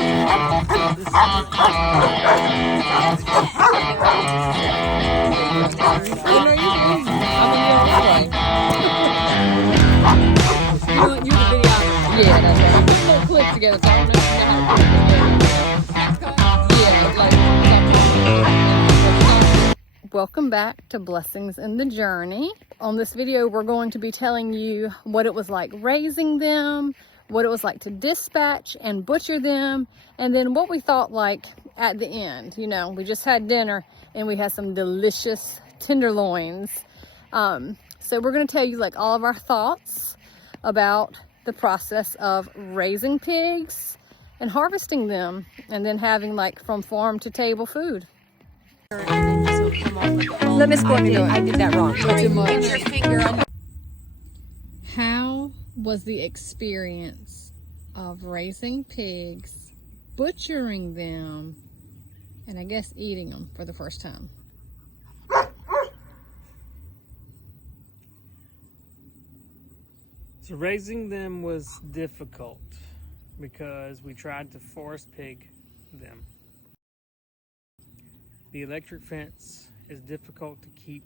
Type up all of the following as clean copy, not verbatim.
You're the videographer. Yeah, that's right. We put little clips together, so I don't know how to put it together. Welcome back to Blessings in the Journey. On this video, we're going to be telling you what it was like raising them, what it was like to dispatch and butcher them, and then what we thought like at the end. You know, we just had dinner and we had some delicious tenderloins. So we're going to tell you like all of our thoughts about the process of raising pigs and harvesting them, and then having like from farm to table food. Let Miss Courtney do it. I did that wrong. Too much. How was the experience of raising pigs, butchering them, and I guess eating them for the first time? So raising them was difficult because we tried to force pig them. The electric fence is difficult to keep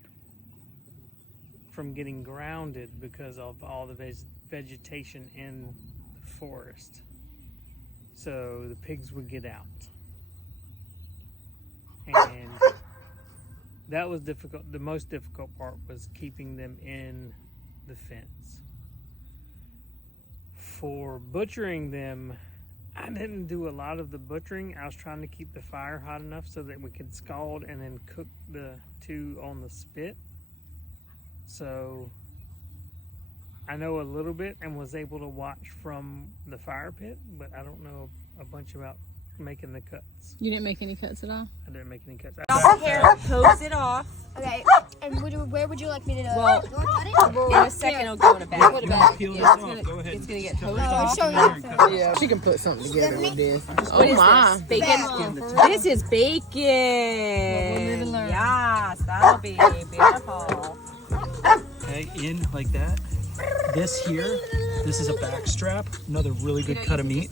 from getting grounded because of all the vegetation in the forest. So the pigs would get out. And that was difficult. The most difficult part was keeping them in the fence. For butchering them, I didn't do a lot of the butchering. I was trying to keep the fire hot enough so that we could scald and then cook the two on the spit. So I know a little bit and was able to watch from the fire pit, but I don't know a bunch about making the cuts. You didn't make any cuts at all? I didn't make any cuts. Off the hair, hose it off. Okay, and where would you like me to do it? Well, Do you want to cut it? in a second it'll go in a bag. Put it back. Peel this Yeah, off. Go ahead. It's gonna get Just hosed cut it off. off Show and you. then cut it. Yeah, she can put something together with this. What is this? Bacon? This is bacon. Yes, that'll be beautiful. Okay, in like that. This here, this is a back strap. Another really good cut of meat.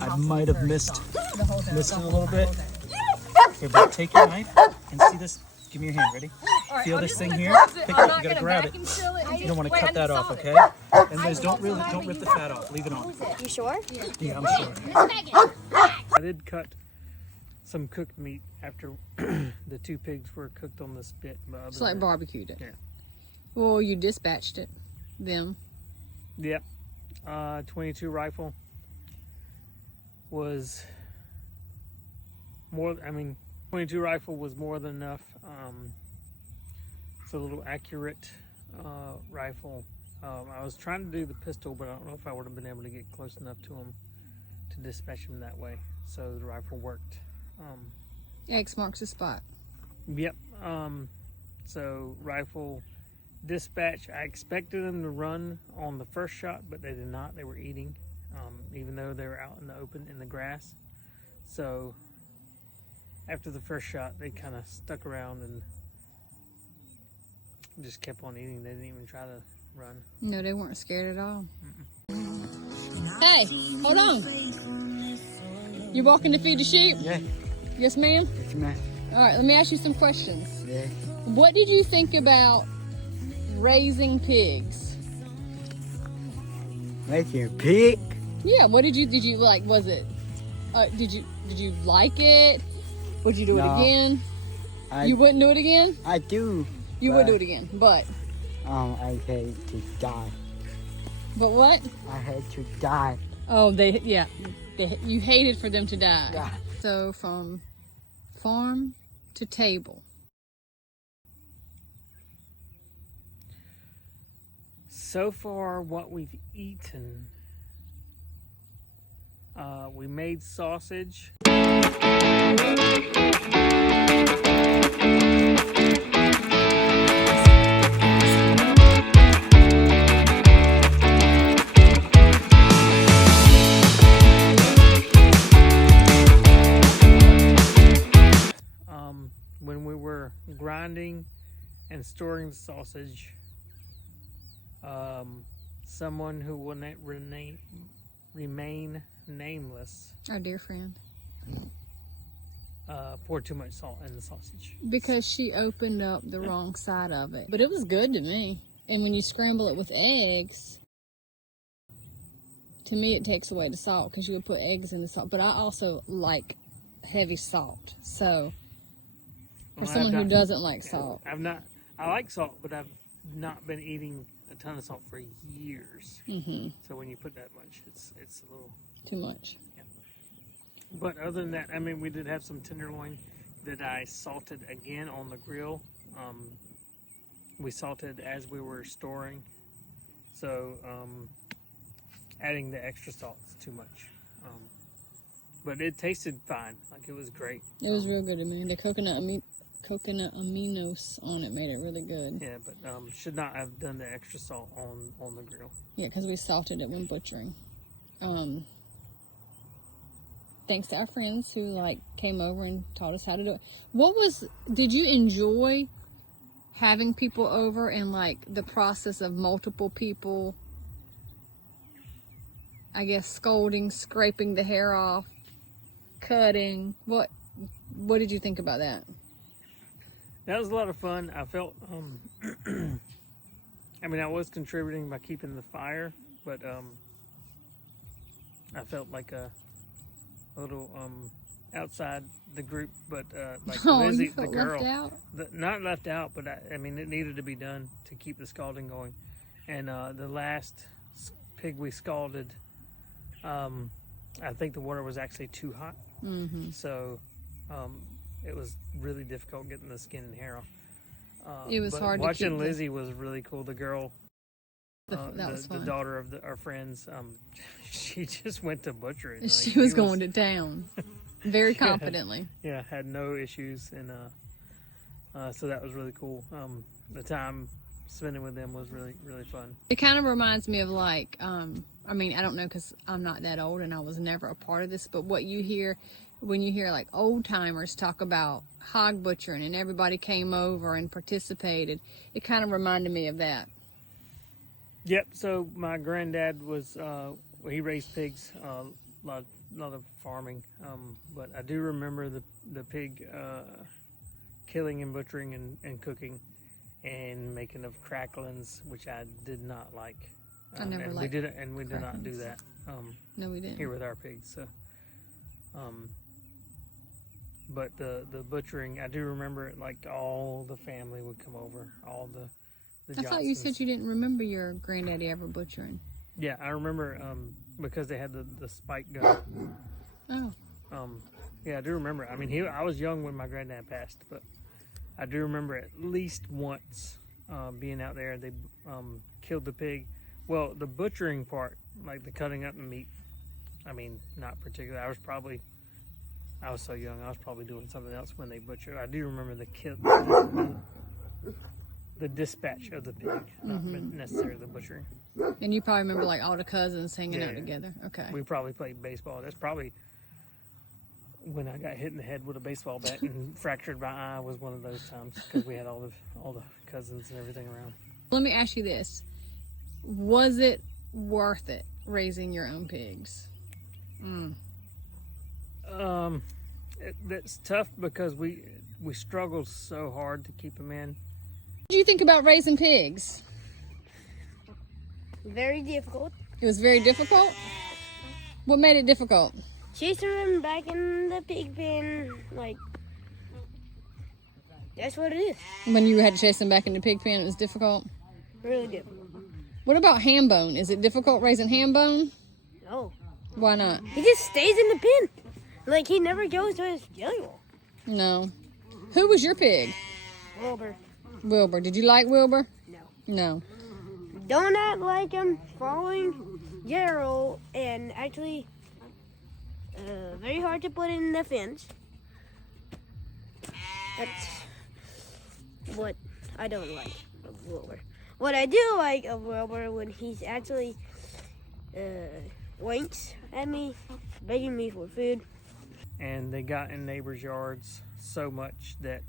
I might have missed it a little bit. Okay, but take your knife and see this. Give me your hand. Ready? Feel this thing here. Pick it up. You gotta grab it. You don't want to cut that off, okay? And there's don't rip the fat off. Leave it on. You sure? Yeah, I'm sure. I did cut some cooked meat after the two pigs were cooked on the spit. It's like barbecued it. Yeah. Well, you dispatched it, them. Yep. 22 rifle was more, 22 rifle was more than enough. It's a little accurate rifle. I was trying to do the pistol, but I don't know if I would have been able to get close enough to them to dispatch them that way. So the rifle worked. X marks the spot. Yep. So rifle dispatch. I expected them to run on the first shot, but they did not. They were eating, even though they were out in the open in the grass. So after the first shot, they kind of stuck around and just kept on eating. They didn't even try to run. No, they weren't scared at all. Hey, hold on. You walking to feed the sheep? Yeah. Yes, ma'am? Yes, ma'am. All right, let me ask you some questions. Yeah. What did you think about raising pigs? Making a pig? Yeah, what did you like? Was it, did you like it? Would you do it No. again? I, You wouldn't do it again? I do. You would do it again, but I hate to die. what? I hate to die. Oh, you hated for them to die. Yeah. So from farm to table. So far, what we've eaten, we made sausage. When we were grinding and storing the sausage, someone who will remain nameless Our dear friend. pour too much salt in the sausage. Because she opened up the wrong side of it. But it was good to me. And when you scramble it with eggs, to me it takes away the salt because you would put eggs in the salt. But I also like heavy salt. So for someone who doesn't like salt. I like salt, but I've not been eating a ton of salt for years. Mm-hmm. So when you put that much, it's a little too much. Yeah. But other than that, I mean, we did have some tenderloin that I salted again on the grill. We salted as we were storing, so adding the extra salt is too much. But it tasted fine, like it was great. It was real good to me. The coconut aminos on it made it really good. Yeah, but should not have done the extra salt on the grill. Yeah, because we salted it when butchering. Thanks to our friends who came over and taught us how to do it. Did you enjoy having people over and the process of multiple people, I guess, scolding, scraping the hair off, cutting? What did you think about that? That was a lot of fun. I felt, I mean, I was contributing by keeping the fire, but I felt like a little outside the group, but Lizzie, the girl, left out? Not left out, but I mean, it needed to be done to keep the scalding going. And the last pig we scalded, I think the water was actually too hot, so it was really difficult getting the skin and hair off. It was hard. Watching Lizzie was really cool. The girl, that was fun. The daughter of our friends, she just went to butchering. She was going to town, very confidently. Yeah, had no issues, and so that was really cool. The time spending with them was really, really fun. It kind of reminds me of I mean, I don't know because I'm not that old and I was never a part of this, but what you hear when you hear old timers talk about hog butchering and everybody came over and participated, it kind of reminded me of that. Yep. So my granddad was he raised pigs, a lot of farming, but I do remember the pig killing and butchering and cooking and making of cracklings, which I did not like. I never liked we did not do that. No, we didn't. Here with our pigs. So, but the butchering, I do remember it. All the family would come over, all the I thought you said you didn't remember your granddaddy ever butchering. Yeah, I remember because they had the spike gun. Oh. Yeah, I do remember. I mean, I was young when my granddad passed, but I do remember at least once being out there. They killed the pig. Well, the butchering part, the cutting up the meat, I mean, not particularly. I was so young, I was probably doing something else when they butchered. I do remember the dispatch of the pig, not necessarily the butchering. And you probably remember all the cousins hanging out together. Okay. We probably played baseball. That's probably when I got hit in the head with a baseball bat and fractured my eye was one of those times because we had all the cousins and everything around. Let me ask you this. Was it worth it raising your own pigs? That's tough because we struggled so hard to keep them in. What do you think about raising pigs? Very difficult. It was very difficult? What made it difficult? Chasing them back in the pig pen, that's what it is. When you had to chase them back in the pig pen, it was difficult? Really difficult. What about ham bone? Is it difficult raising ham bone? No. Why not? He just stays in the pen. He never goes to his jungle. No. Who was your pig? Wilbur. Wilbur. Did you like Wilbur? No. No. Don't not like him following Gerald, and actually very hard to put in the fence. That's what I don't like of Wilbur. What I do like of Wilbur when he's actually winks at me, begging me for food. And they got in neighbors' yards so much that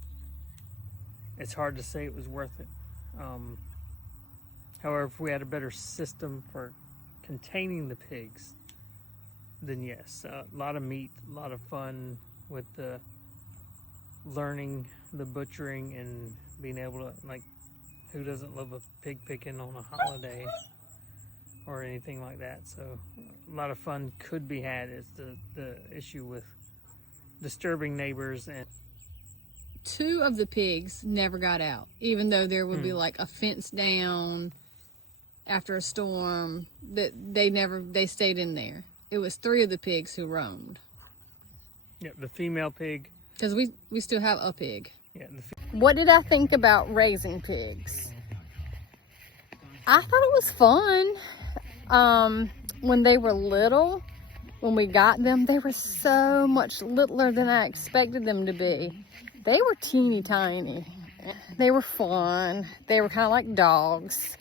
it's hard to say it was worth it. However, if we had a better system for containing the pigs, then yes, a lot of meat, a lot of fun with the learning the butchering and being able to, like, who doesn't love a pig picking on a holiday or anything like that? So a lot of fun could be had. Is the issue with disturbing neighbors. And 2 of the pigs never got out, even though there would be like a fence down after a storm. That they stayed in there. It was 3 of the pigs who roamed. yeah, the female pig. Because we still have a pig. Yeah, What did I think about raising pigs? I thought it was fun. When they were little, when we got them, they were so much littler than I expected them to be. They were teeny tiny. They were fun. They were kind of like dogs.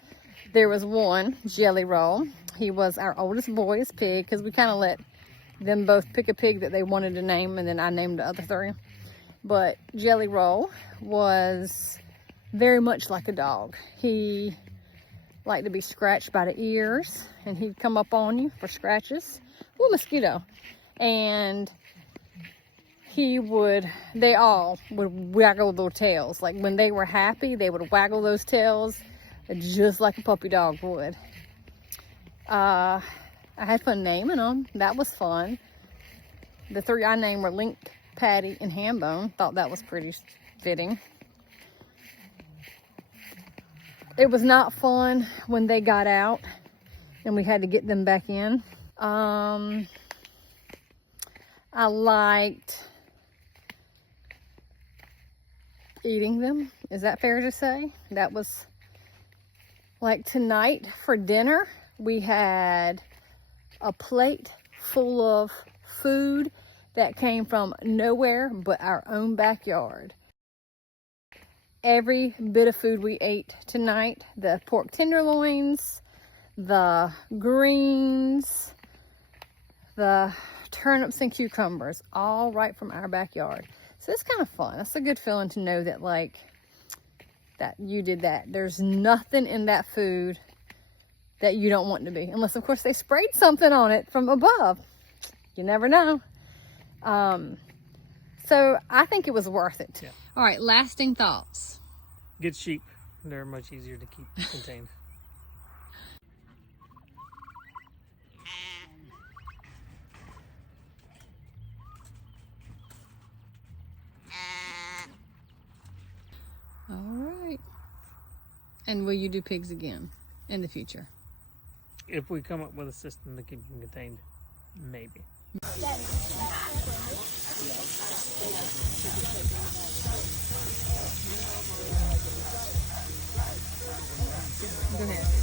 There was one, Jelly Roll. He was our oldest boy's pig, because we kind of let them both pick a pig that they wanted to name, and then I named the other 3. But Jelly Roll was very much like a dog. He liked to be scratched by the ears, and he'd come up on you for scratches. Ooh, mosquito. And they all would waggle their tails. Like when they were happy, they would waggle those tails just like a puppy dog would. I had fun naming them. That was fun. The 3 I named were Link, Patty, and Hambone. Thought that was pretty fitting. It was not fun when they got out and we had to get them back in. I liked eating them. Is that fair to say? That was like tonight for dinner. We had a plate full of food that came from nowhere but our own backyard. Every bit of food we ate tonight, the pork tenderloins, the greens, the turnips and cucumbers, all right from our backyard. So it's kind of fun. It's a good feeling to know that, like, that you did that. There's nothing in that food that you don't want to be, unless of course they sprayed something on it from above. You never know. So I think it was worth it. Yeah. All right, lasting thoughts. Get sheep. They're much easier to keep contained. All right. And will you do pigs again in the future? If we come up with a system to keep them contained, maybe. Go ahead.